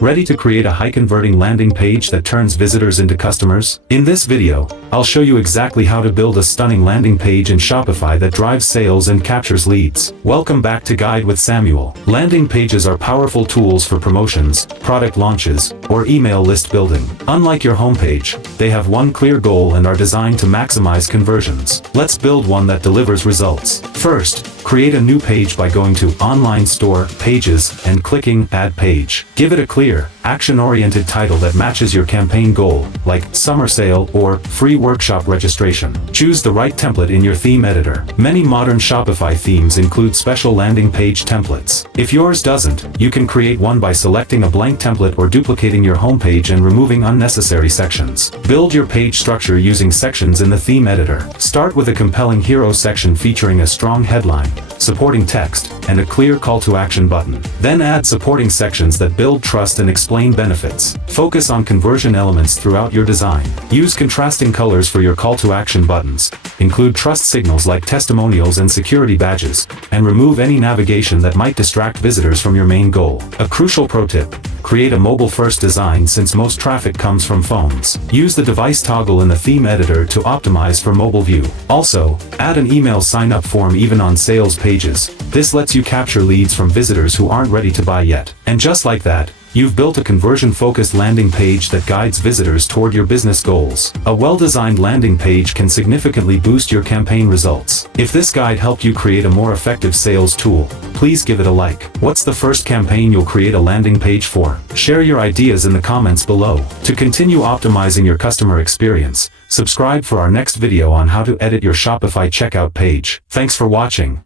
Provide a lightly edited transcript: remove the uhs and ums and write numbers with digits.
Ready to create a high-converting landing page that turns visitors into customers? In this video, I'll show you exactly how to build a stunning landing page in Shopify that drives sales and captures leads. Welcome back to Guide with Samuel. Landing pages are powerful tools for promotions, product launches, or email list building. Unlike your homepage, they have one clear goal and are designed to maximize conversions. Let's build one that delivers results. First, create a new page by going to Online Store, Pages, and clicking Add Page. Give it a clear, action-oriented title that matches your campaign goal, like Summer Sale or Free Workshop Registration. Choose the right template in your theme editor. Many modern Shopify themes include special landing page templates. If yours doesn't, you can create one by selecting a blank template or duplicating your homepage and removing unnecessary sections. Build your page structure using sections in the theme editor. Start with a compelling hero section featuring a strong headline, supporting text, and a clear call to action button. Then add supporting sections that build trust and explain benefits. Focus on conversion elements throughout your design. Use contrasting colors for your call to action buttons. Include trust signals like testimonials and security badges, and remove any navigation that might distract visitors from your main goal. A crucial pro tip: create a mobile-first design since most traffic comes from phones. Use the device toggle in the theme editor to optimize for mobile view. Also, add an email sign-up form even on sales pages. This lets you capture leads from visitors who aren't ready to buy yet. And just like that, you've built a conversion-focused landing page that guides visitors toward your business goals. A well-designed landing page can significantly boost your campaign results. If this guide helped you create a more effective sales tool, please give it a like. What's the first campaign you'll create a landing page for? Share your ideas in the comments below. To continue optimizing your customer experience, subscribe for our next video on how to edit your Shopify checkout page. Thanks for watching.